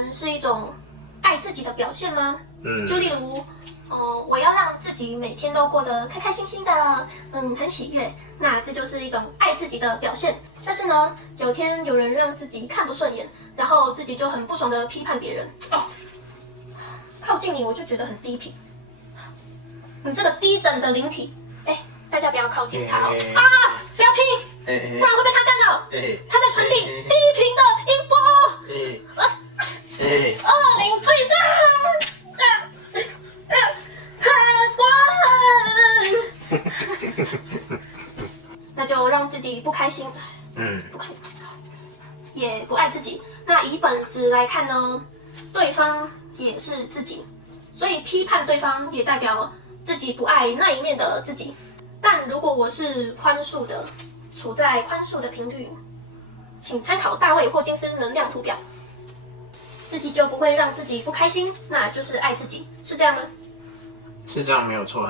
人是一种爱自己的表现吗？就例如，我要让自己每天都过得开开心心的，很喜悦，那这就是一种爱自己的表现。但是呢，有天有人让自己看不顺眼，然后自己就很不爽的批判别人，靠近你我就觉得很低频，你这个低等的灵体，大家不要靠近他哦，不要听，不然会被他干扰，他在传递低频的音波，恶灵退散，那就让自己不开心，不开心，也不爱自己。那以本质来看呢，对方也是自己，所以批判对方也代表自己不爱那一面的自己。但如果我是宽恕的，处在宽恕的频率，请参考大卫霍金斯能量图表，自己就不会让自己不开心，那就是爱自己，是这样吗？是这样没有错。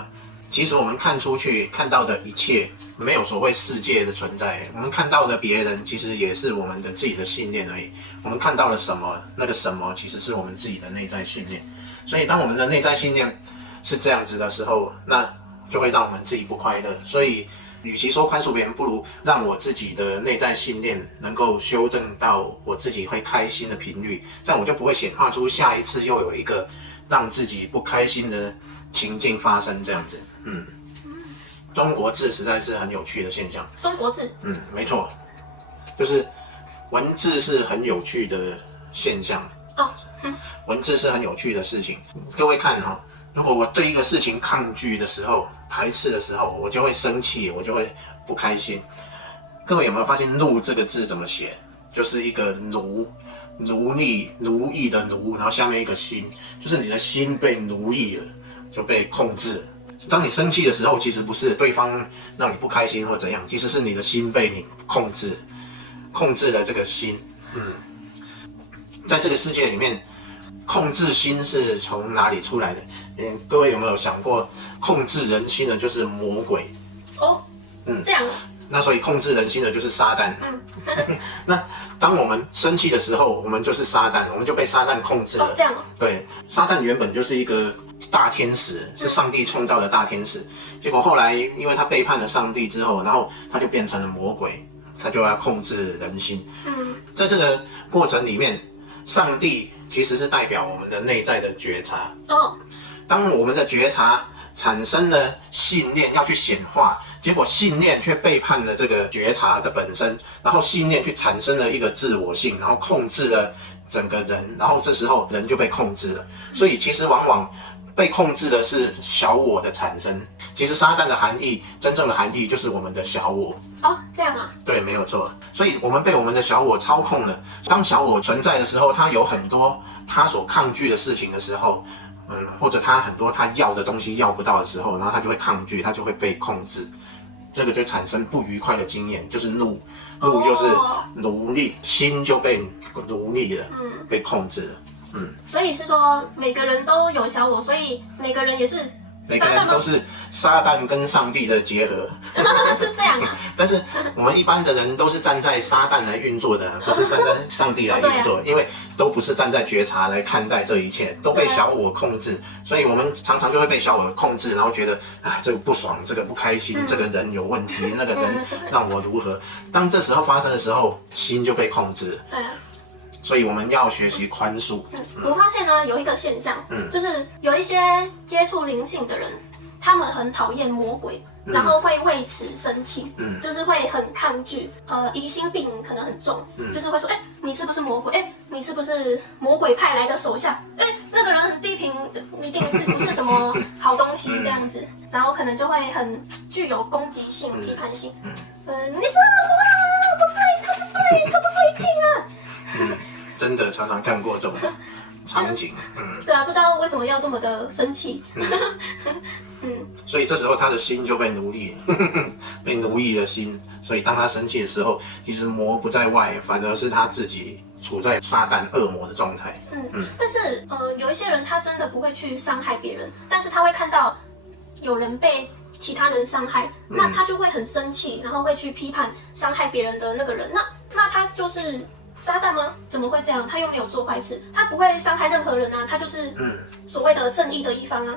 即使我们看出去看到的一切没有所谓世界的存在，我们看到的别人其实也是我们的自己的信念而已。我们看到了什么，那个什么其实是我们自己的内在信念。所以当我们的内在信念是这样子的时候，那就会让我们自己不快乐。所以与其说宽恕别人，不如让我自己的内在信念能够修正到我自己会开心的频率，这样我就不会显化出下一次又有一个让自己不开心的情境发生这样子。中国字实在是很有趣的现象。中国字，没错，就是文字是很有趣的现象。文字是很有趣的事情。各位看哈，如果我对一个事情抗拒的时候、排斥的时候，我就会生气，我就会不开心。各位有没有发现"怒"这个字怎么写？就是一个奴隶、奴役的奴，然后下面一个心，就是你的心被奴役了，就被控制了。当你生气的时候，其实不是对方让你不开心或怎样，其实是你的心被你控制了这个心。在这个世界里面，控制心是从哪里出来的？各位有没有想过，控制人心的就是魔鬼？这样。那所以控制人心的就是撒旦。那当我们生气的时候，我们就是撒旦，我们就被撒旦控制了。这样。对，撒旦原本就是一个大天使，是上帝创造的大天使。结果后来因为他背叛了上帝之后，然后他就变成了魔鬼，他就要控制人心。在这个过程里面，上帝其实是代表我们的内在的觉察。当我们的觉察产生了信念要去显化，结果信念却背叛了这个觉察的本身，然后信念去产生了一个自我性，然后控制了整个人，然后这时候人就被控制了。所以其实往往被控制的是小我的产生。其实撒旦的含义，真正的含义就是我们的小我。这样啊？对，没有错。所以我们被我们的小我操控了。当小我存在的时候，他有很多他所抗拒的事情的时候，或者他很多他要的东西要不到的时候，然后他就会抗拒，他就会被控制。这个就产生不愉快的经验，就是怒就是奴隶，心就被奴隶了，被控制了。所以是说每个人都有小我，所以每个人也是。每个人都是撒旦跟上帝的结合。是这样啊。但是我们一般的人都是站在撒旦来运作的，不是站在上帝来运作，因为都不是站在觉察来看待这一切，都被小我控制，所以我们常常就会被小我控制，然后觉得这个不爽，这个不开心，这个人有问题，那个人让我如何。当这时候发生的时候，心就被控制了。所以我们要学习宽恕。我发现呢，有一个现象，就是有一些接触灵性的人，他们很讨厌魔鬼，然后会为此生气，就是会很抗拒。疑心病可能很重，就是会说，你是不是魔鬼？你是不是魔鬼派来的手下？那个人很低频，一定是不是什么好东西这样子，然后可能就会很具有攻击性、批判性。你是不对，他不对，他不对劲啊。真的常常看过这种场景。对啊，不知道为什么要这么的生气。所以这时候他的心就被奴役了，被奴役了心。所以当他生气的时候，其实魔不在外，反而是他自己处在撒旦恶魔的状态。但是有一些人他真的不会去伤害别人，但是他会看到有人被其他人伤害，那他就会很生气，然后会去批判伤害别人的那个人。那他就是撒旦吗？怎么会这样？他又没有做坏事，他不会伤害任何人啊，他就是所谓的正义的一方啊。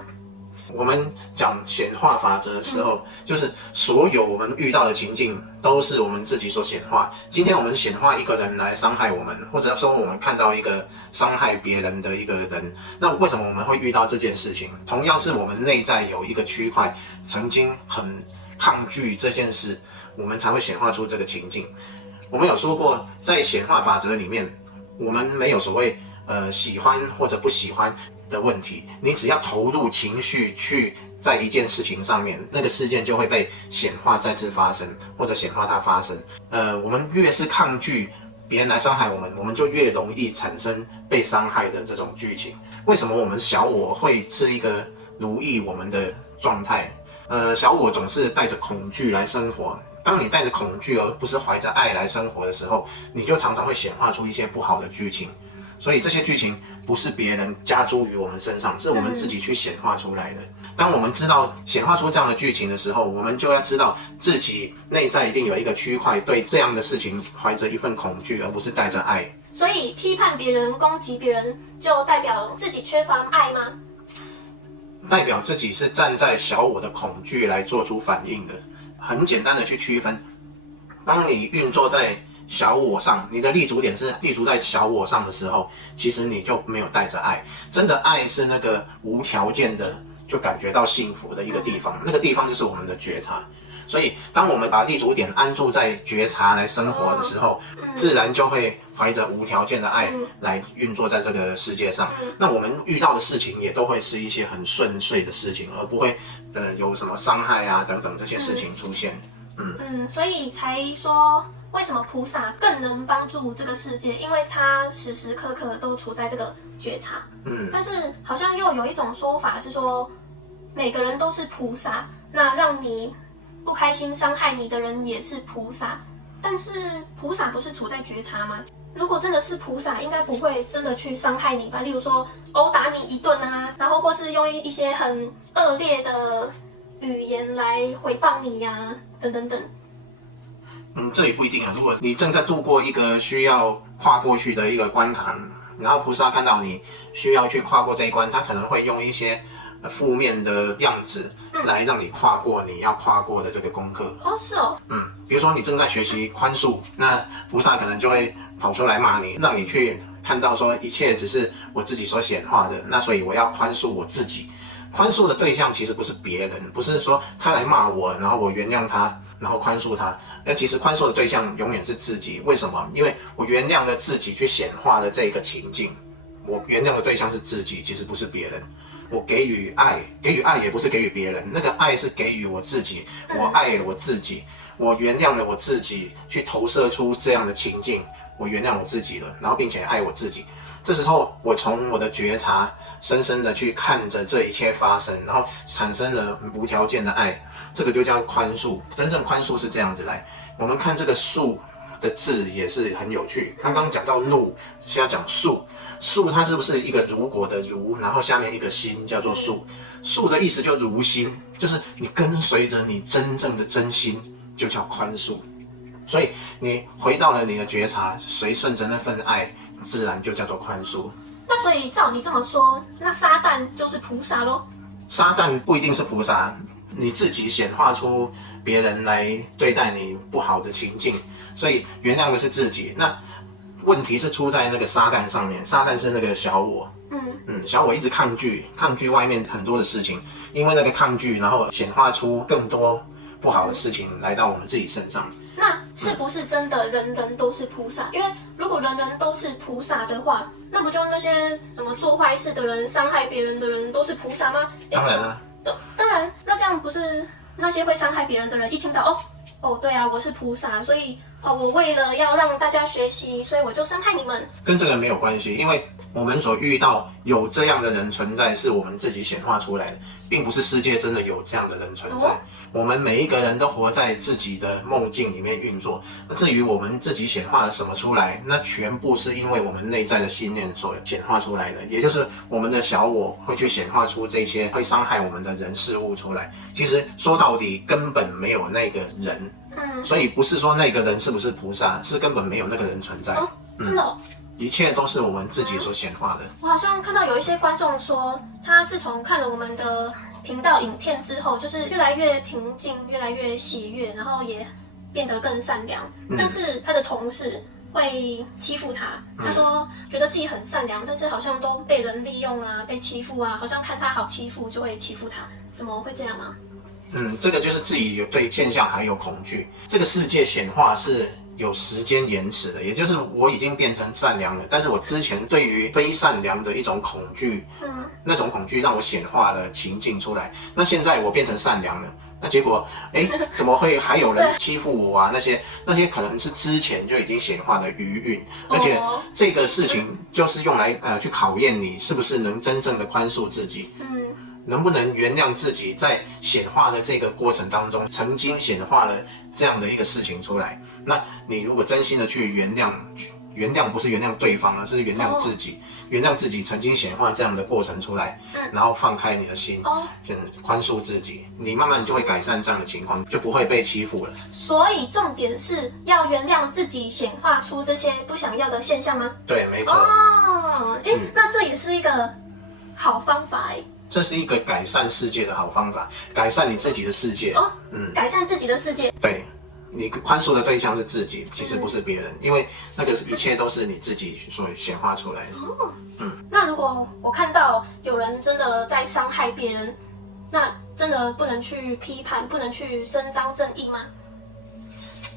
我们讲显化法则的时候，就是所有我们遇到的情境都是我们自己所显化。今天我们显化一个人来伤害我们，或者说我们看到一个伤害别人的一个人，那为什么我们会遇到这件事情？同样是我们内在有一个区块曾经很抗拒这件事，我们才会显化出这个情境。我们有说过，在显化法则里面，我们没有所谓喜欢或者不喜欢的问题，你只要投入情绪去在一件事情上面，那个事件就会被显化再次发生，或者显化它发生。我们越是抗拒别人来伤害我们，我们就越容易产生被伤害的这种剧情。为什么我们小我会是一个奴役我们的状态？小我总是带着恐惧来生活。当你带着恐惧而不是怀着爱来生活的时候，你就常常会显化出一些不好的剧情。所以这些剧情不是别人加诸于我们身上，是我们自己去显化出来的。当我们知道显化出这样的剧情的时候，我们就要知道自己内在一定有一个区块对这样的事情怀着一份恐惧，而不是带着爱。所以批判别人、攻击别人，就代表自己缺乏爱吗？代表自己是站在小我的恐惧来做出反应的。很简单的去区分，当你运作在小我上，你的立足点是立足在小我上的时候，其实你就没有带着爱。真的爱是那个无条件的就感觉到幸福的一个地方，那个地方就是我们的觉察。所以当我们把立足点安住在觉察来生活的时候，自然就会怀着无条件的爱来运作在这个世界上。那我们遇到的事情也都会是一些很顺遂的事情，而不会有什么伤害啊等等这些事情出现。所以才说为什么菩萨更能帮助这个世界，因为他时时刻刻都处在这个觉察。但是好像又有一种说法是说，每个人都是菩萨，那让你不开心、伤害你的人也是菩萨。但是菩萨不是处在觉察吗？如果真的是菩萨，应该不会真的去伤害你吧？例如说殴打你一顿啊，然后或是用一些很恶劣的语言来回报你呀，等等等。这也不一定啊。如果你正在度过一个需要跨过去的一个关卡，然后菩萨看到你需要去跨过这一关，他可能会用一些负面的样子来让你跨过你要跨过的这个功课。是哦。比如说你正在学习宽恕，那菩萨可能就会跑出来骂你，让你去看到说一切只是我自己所显化的，那所以我要宽恕我自己。宽恕的对象其实不是别人，不是说他来骂我，然后我原谅他，然后宽恕他。那其实宽恕的对象永远是自己。为什么？因为我原谅了自己，去显化了这个情境。我原谅的对象是自己，其实不是别人。我给予爱，给予爱也不是给予别人，那个爱是给予我自己。我爱我自己，我原谅了我自己，去投射出这样的情境。我原谅我自己了，然后并且爱我自己。这时候我从我的觉察深深的去看着这一切发生，然后产生了无条件的爱，这个就叫宽恕。真正宽恕是这样子来。我们看这个恕的字也是很有趣，刚刚讲到怒，现在讲恕。恕它是不是一个如果的如，然后下面一个心叫做恕？恕的意思就如心，就是你跟随着你真正的真心，就叫宽恕。所以你回到了你的觉察，随顺着那份爱，自然就叫做宽恕。那所以照你这么说，那撒旦就是菩萨咯？撒旦不一定是菩萨，你自己显化出别人来对待你不好的情境，所以原谅的是自己。那问题是出在那个撒旦上面，撒旦是那个小我。小我一直抗拒外面很多的事情，因为那个抗拒，然后显化出更多不好的事情来到我们自己身上。那是不是真的人人都是菩萨？因为如果人人都是菩萨的话，那不就那些什么做坏事的人、伤害别人的人都是菩萨吗？当然了，当然，那这样不是那些会伤害别人的人一听到对啊，我是菩萨，所以我为了要让大家学习，所以我就伤害你们。跟这个没有关系，因为我们所遇到有这样的人存在，是我们自己显化出来的，并不是世界真的有这样的人存在。我们每一个人都活在自己的梦境里面运作。至于我们自己显化了什么出来，那全部是因为我们内在的信念所显化出来的，也就是我们的小我会去显化出这些会伤害我们的人事物出来。其实说到底，根本没有那个人。所以不是说那个人是不是菩萨，是根本没有那个人存在。真的哦。一切都是我们自己所显化的。我好像看到有一些观众说，他自从看了我们的频道影片之后，就是越来越平静，越来越喜悦，然后也变得更善良。但是他的同事会欺负他，他说觉得自己很善良，但是好像都被人利用啊，被欺负啊，好像看他好欺负就会欺负他，怎么会这样啊？这个就是自己有对现象还有恐惧。这个世界显化是有时间延迟的，也就是我已经变成善良了，但是我之前对于非善良的一种恐惧，那种恐惧让我显化了情境出来。那现在我变成善良了，那结果，怎么会还有人欺负我啊？那些可能是之前就已经显化的余韵，而且这个事情就是用来去考验你是不是能真正的宽恕自己。能不能原谅自己在显化的这个过程当中，曾经显化了这样的一个事情出来？那你如果真心的去原谅不是原谅对方，而是原谅自己，原谅自己曾经显化这样的过程出来，然后放开你的心，就宽恕自己，你慢慢就会改善这样的情况，就不会被欺负了。所以重点是要原谅自己显化出这些不想要的现象吗？对，没错。那这也是一个好方法这是一个改善世界的好方法，改善你自己的世界。改善自己的世界。对，你宽恕的对象是自己，其实不是别人，因为那个一切都是你自己所显化出来的。那如果我看到有人真的在伤害别人，那真的不能去批判，不能去伸张正义吗？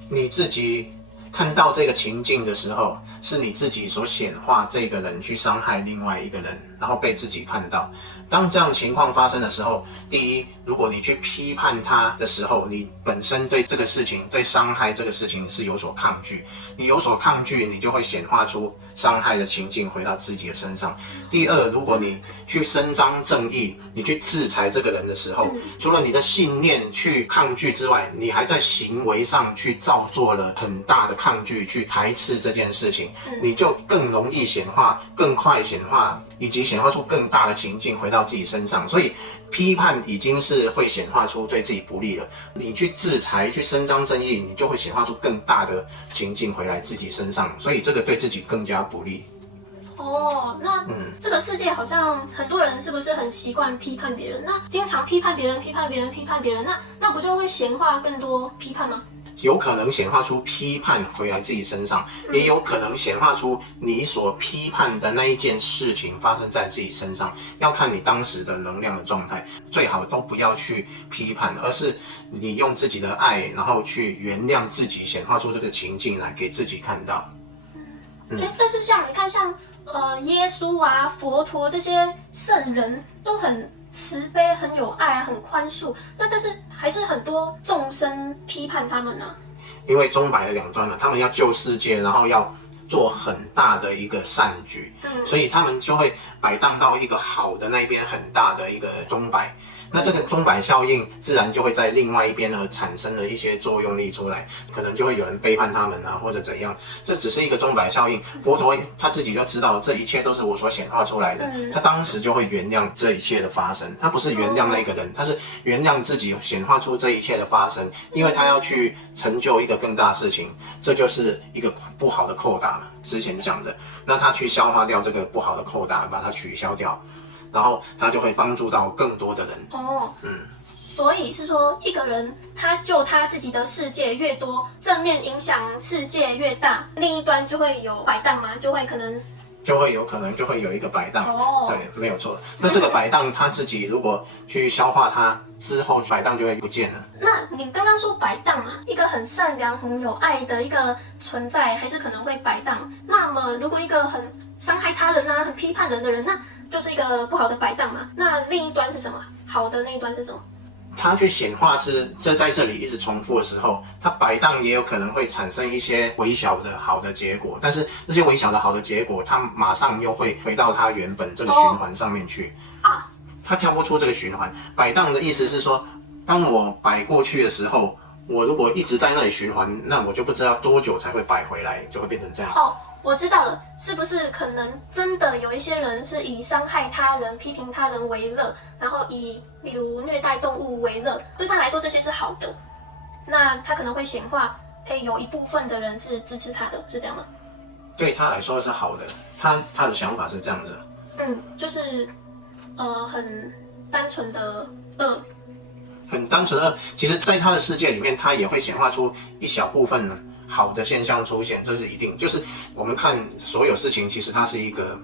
你自己看到这个情境的时候，是你自己所显化这个人去伤害另外一个人，然后被自己看到。当这样情况发生的时候，第一，如果你去批判他的时候，你本身对这个事情，对伤害这个事情是有所抗拒，你有所抗拒，你就会显化出伤害的情境回到自己的身上。第二，如果你去伸张正义，你去制裁这个人的时候，除了你的信念去抗拒之外，你还在行为上去造作了很大的抗拒，去排斥这件事情，你就更容易显化，更快显化，以及显化出更大的情境回到自己身上。所以批判已经是会显化出对自己不利了，你去制裁，去伸张正义，你就会显化出更大的情境回来自己身上，所以这个对自己更加不利。那这个世界好像很多人是不是很习惯批判别人？那经常批判别人，那不就会显化更多批判吗？有可能显化出批判回来自己身上，也有可能显化出你所批判的那一件事情发生在自己身上，要看你当时的能量的状态。最好都不要去批判，而是你用自己的爱，然后去原谅自己，显化出这个情境来给自己看到。但是像你看，像耶稣啊、佛陀这些圣人都很慈悲、很有爱、很宽恕，但是还是很多众生批判他们呢。因为钟摆的两端嘛，他们要救世界，然后要做很大的一个善举，所以他们就会摆荡到一个好的那边很大的一个钟摆。那这个钟摆效应自然就会在另外一边呢产生了一些作用力出来，可能就会有人背叛他们啊，或者怎样。这只是一个钟摆效应，佛陀他自己就知道这一切都是我所显化出来的，他当时就会原谅这一切的发生。他不是原谅那个人，他是原谅自己显化出这一切的发生，因为他要去成就一个更大的事情，这就是一个不好的扣打嘛，之前讲的。那他去消化掉这个不好的扣打，把它取消掉，然后他就会帮助到更多的人。所以是说，一个人他救他自己的世界越多，正面影响世界越大，另一端就会有摆荡嘛，就会有可能就会有一个摆荡。对，没有错。那这个摆荡他自己如果去消化它之后，摆荡就会不见了。那你刚刚说摆荡嘛，一个很善良、很有爱的一个存在，还是可能会摆荡。那么如果一个很伤害他人啊、很批判人的人，那就是一个不好的摆荡嘛。那另一端是什么？好的那一端是什么？它去显化是在这里一直重复的时候，它摆荡也有可能会产生一些微小的好的结果，但是那些微小的好的结果，它马上又会回到它原本这个循环上面去。它跳不出这个循环。摆荡的意思是说，当我摆过去的时候，我如果一直在那里循环，那我就不知道多久才会摆回来，就会变成这样。我知道了，是不是可能真的有一些人是以伤害他人、批评他人为乐，然后以例如虐待动物为乐，对他来说这些是好的，那他可能会显化，有一部分的人是支持他的，是这样吗？对他来说是好的，他的想法是这样子。就是很单纯的恶。很单纯的恶，其实在他的世界里面，他也会显化出一小部分好的现象出现，这是一定。就是我们看所有事情，其实它是一个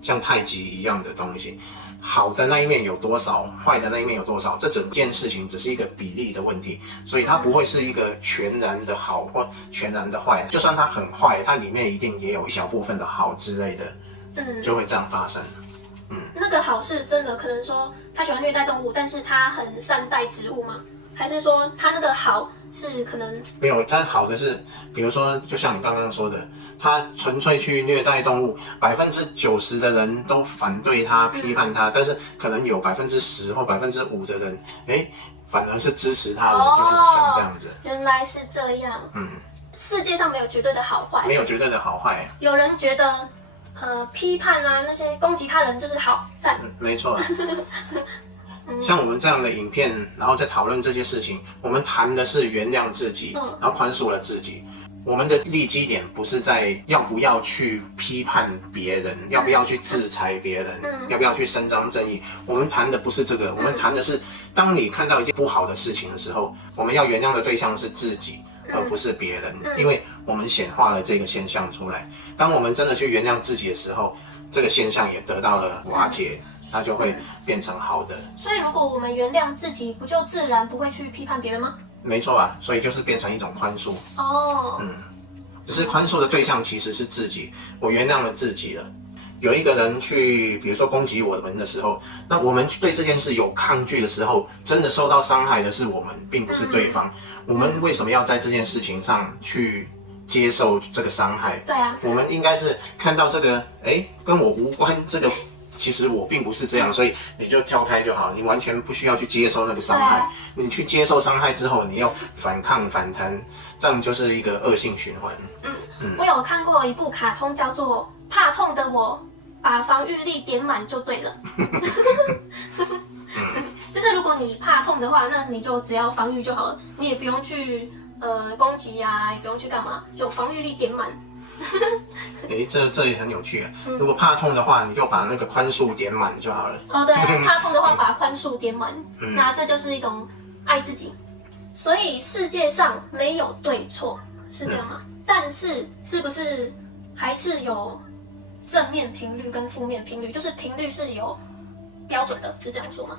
像太极一样的东西，好的那一面有多少，坏的那一面有多少，这整件事情只是一个比例的问题，所以它不会是一个全然的好或全然的坏。就算它很坏，它里面一定也有一小部分的好之类的，就会这样发生。那个好是真的，可能说他喜欢虐待动物，但是他很善待植物吗？还是说他那个好是可能没有？他好的是，比如说，就像你刚刚说的，他纯粹去虐待动物，90%的人都反对他、批判他，但是可能有10%或5%的人，反而是支持他的，就是像这样子。原来是这样。世界上没有绝对的好坏，没有绝对的好坏。有人觉得。批判啊，那些攻击他人就是好赞。没错。像我们这样的影片，然后在讨论这些事情，我们谈的是原谅自己，然后宽恕了自己。我们的立基点不是在要不要去批判别人，要不要去制裁别人，要不要去伸张正义。我们谈的不是这个，我们谈的是，当你看到一件不好的事情的时候，我们要原谅的对象是自己。而不是别人，因为我们显化了这个现象出来。当我们真的去原谅自己的时候，这个现象也得到了瓦解，它就会变成好的。所以，如果我们原谅自己，不就自然不会去批判别人吗？没错啊，所以就是变成一种宽恕。只是宽恕的对象其实是自己，我原谅了自己了。有一个人去，比如说攻击我们的时候，那我们对这件事有抗拒的时候，真的受到伤害的是我们，并不是对方。我们为什么要在这件事情上去接受这个伤害？对啊，我们应该是看到这个，跟我无关，这个其实我并不是这样，所以你就跳开就好，你完全不需要去接受那个伤害。你去接受伤害之后，你又反抗反弹，这样就是一个恶性循环。我有看过一部卡通，叫做《怕痛的我》，把防御力点满就对了。就是如果你怕痛的话，那你就只要防御就好了，你也不用去攻击啊，也不用去干嘛，就防御力点满。这也很有趣啊。如果怕痛的话，你就把那个宽恕点满就好了。对，怕痛的话把宽恕点满，那这就是一种爱自己。所以世界上没有对错，是这样吗？但是是不是还是有正面频率跟负面频率？就是频率是有标准的，是这样说吗？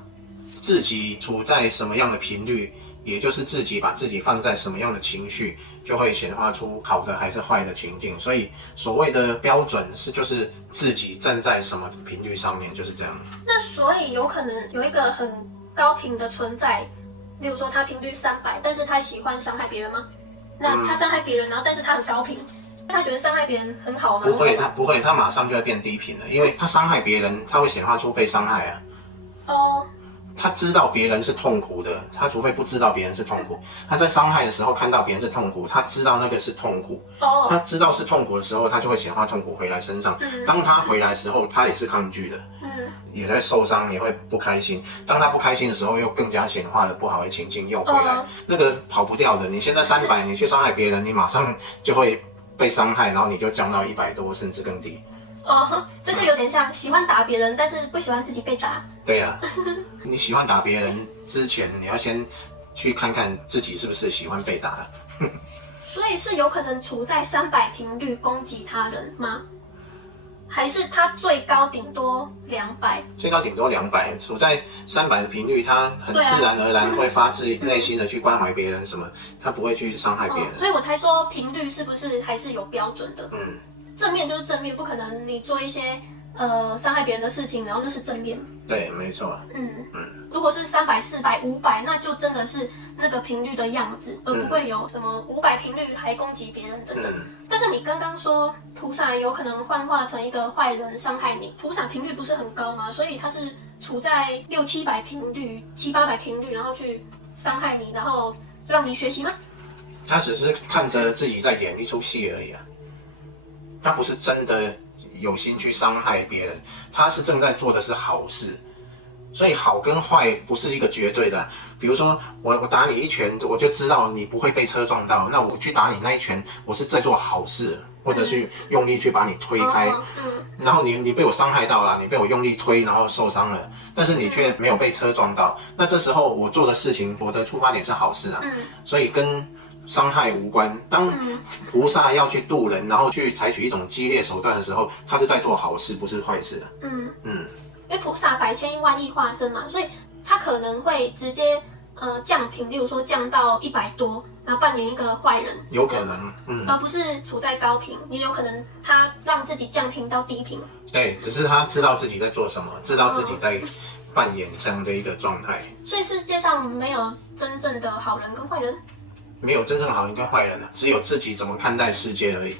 自己处在什么样的频率，也就是自己把自己放在什么样的情绪，就会显化出好的还是坏的情境。所以所谓的标准就是自己站在什么频率上面，就是这样。那所以有可能有一个很高频的存在，例如说他频率300，但是他喜欢伤害别人吗？那他伤害别人，然后但是他很高频，他觉得伤害别人很好吗？不会，他马上就会变低频了，因为他伤害别人，他会显化出被伤害啊。他知道别人是痛苦的，他除非不知道别人是痛苦，他在伤害的时候看到别人是痛苦，他知道那个是痛苦，他知道是痛苦的时候，他就会显化痛苦回来身上。当他回来的时候，他也是抗拒的，也在受伤，也会不开心。当他不开心的时候，又更加显化了不好的情境又回来，那个跑不掉的。你现在300，你去伤害别人，你马上就会被伤害，然后你就降到100多，甚至更低。这就有点像喜欢打别人，但是不喜欢自己被打。对呀，你喜欢打别人之前，你要先去看看自己是不是喜欢被打。所以是有可能处在300频率攻击他人吗？还是他最高顶多200？最高顶多200，处在300的频率，他很自然而然会发自内心的去关怀别人什么，他不会去伤害别人。所以我才说频率是不是还是有标准的？正面就是正面，不可能你做一些伤害别人的事情，然后这是正面。对，没错。如果是300、400、500，那就真的是那个频率的样子，而不会有什么500频率还攻击别人等等。但是你刚刚说菩萨有可能幻化成一个坏人伤害你，菩萨频率不是很高吗？所以他是处在600、700频率、700、800频率，然后去伤害你，然后让你学习吗？他只是看着自己在演一出戏而已啊。他不是真的有心去伤害别人，他是正在做的是好事，所以好跟坏不是一个绝对的。比如说我打你一拳，我就知道你不会被车撞到，那我去打你那一拳，我是在做好事，或者去用力去把你推开，然后你被我伤害到了，你被我用力推，然后受伤了，但是你却没有被车撞到，那这时候我做的事情，我的出发点是好事啊，所以跟伤害无关。当菩萨要去度人，然后去采取一种激烈手段的时候，他是在做好事，不是坏事啊。因为菩萨百千亿万亿化身嘛，所以他可能会直接降频，例如说降到100多，然后扮演一个坏人，有可能，而不是处在高频，也有可能他让自己降频到低频。对，只是他知道自己在做什么，知道自己在扮演这样的一个状态。所以世界上没有真正的好人跟坏人，没有真正的好人跟坏人，只有自己怎么看待世界而已。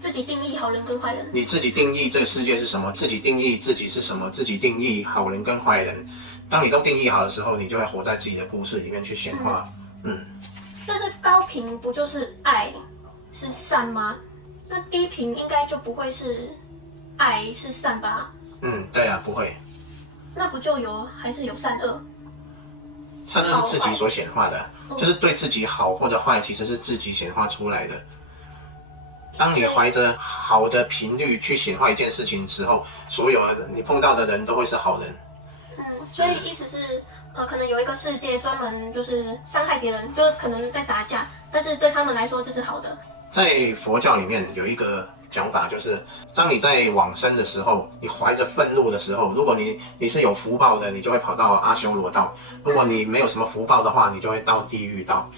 自己定义好人跟坏人，你自己定义这个世界是什么，自己定义自己是什么，自己定义好人跟坏人。当你都定义好的时候，你就会活在自己的故事里面去显化。但是高频不就是爱是善吗？那低频应该就不会是爱是善吧？对啊，不会。那不就还是有善恶？善恶是自己所显化的，就是对自己好或者坏，其实是自己显化出来的。当你怀着好的频率去显化一件事情的时候，所有的你碰到的人都会是好人。所以意思是，可能有一个世界专门就是伤害别人，就可能在打架，但是对他们来说这是好的。在佛教里面有一个讲法，就是当你在往生的时候，你怀着愤怒的时候，如果你是有福报的，你就会跑到阿修罗道；如果你没有什么福报的话，你就会到地狱道，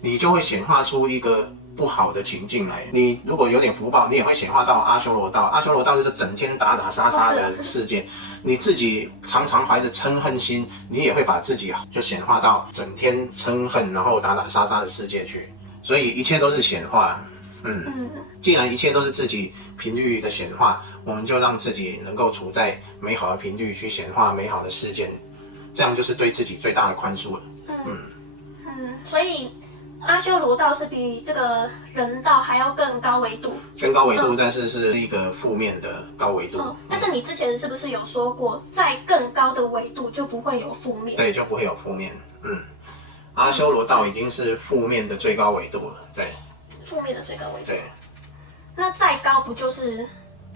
你就会显化出一个不好的情境来。你如果有点福报，你也会显化到阿修罗道。阿修罗道就是整天打打杀杀的世界。你自己常常怀着嗔恨心，你也会把自己就显化到整天嗔恨，然后打打杀杀的世界去。所以一切都是显化。既然一切都是自己频率的显化，我们就让自己能够处在美好的频率去显化美好的事件，这样就是对自己最大的宽恕了。所以阿修罗道是比这个人道还要更高维度，更高维度，但是是一个负面的高维度。但是你之前是不是有说过，在更高的维度就不会有负面？对，就不会有负面。阿修罗道已经是负面的最高维度了。对，负面的最高维度。对，那再高不就是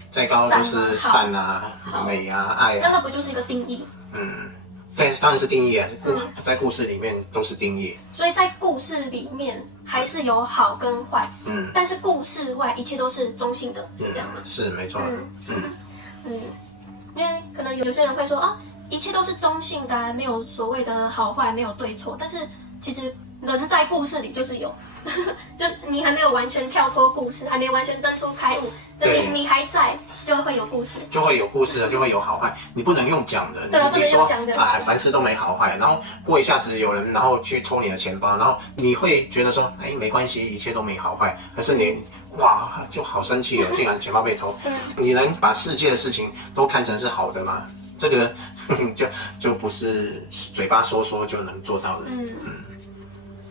再高就是善啊、美啊、爱啊？那不就是一个定义？对，当然是定义啊，在故事里面都是定義。所以在故事里面还是有好跟坏，但是故事外一切都是中性的，是这样吗？是没错。因为可能有些人会说啊，一切都是中性的，没有所谓的好坏，没有对错。但是其实人在故事里就是有，就你还没有完全跳脱故事，还没完全登出开悟，就你还在，就会有故事，就会有故事了，就会有好坏。你不能用讲的，你说凡事都没好坏，然后过一下子有人然后去偷你的钱包，然后你会觉得说，没关系，一切都没好坏。可是你哇就好生气了，竟然钱包被偷。你能把世界的事情都看成是好的吗？这个就不是嘴巴说说就能做到的。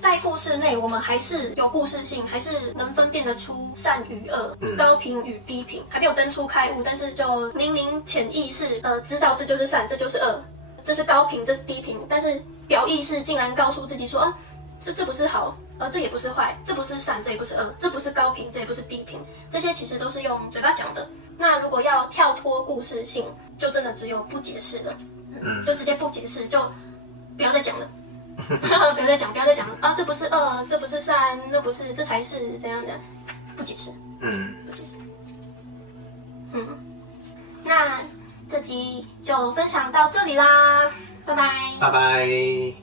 在故事内，我们还是有故事性，还是能分辨得出善与恶，高频与低频，还没有登出开悟，但是就明明潜意识知道这就是善，这就是恶，这是高频，这是低频，但是表意识竟然告诉自己说，这不是好，这也不是坏，这不是善，这也不是恶，这不是高频，这也不是低频，这些其实都是用嘴巴讲的。那如果要跳脱故事性，就真的只有不解释了，就直接不解释，就不要再讲了。不要再讲了啊！这不是恶，这不是善，那不是，这才是怎样的？不解释，不解释。那这集就分享到这里啦，拜拜，拜拜。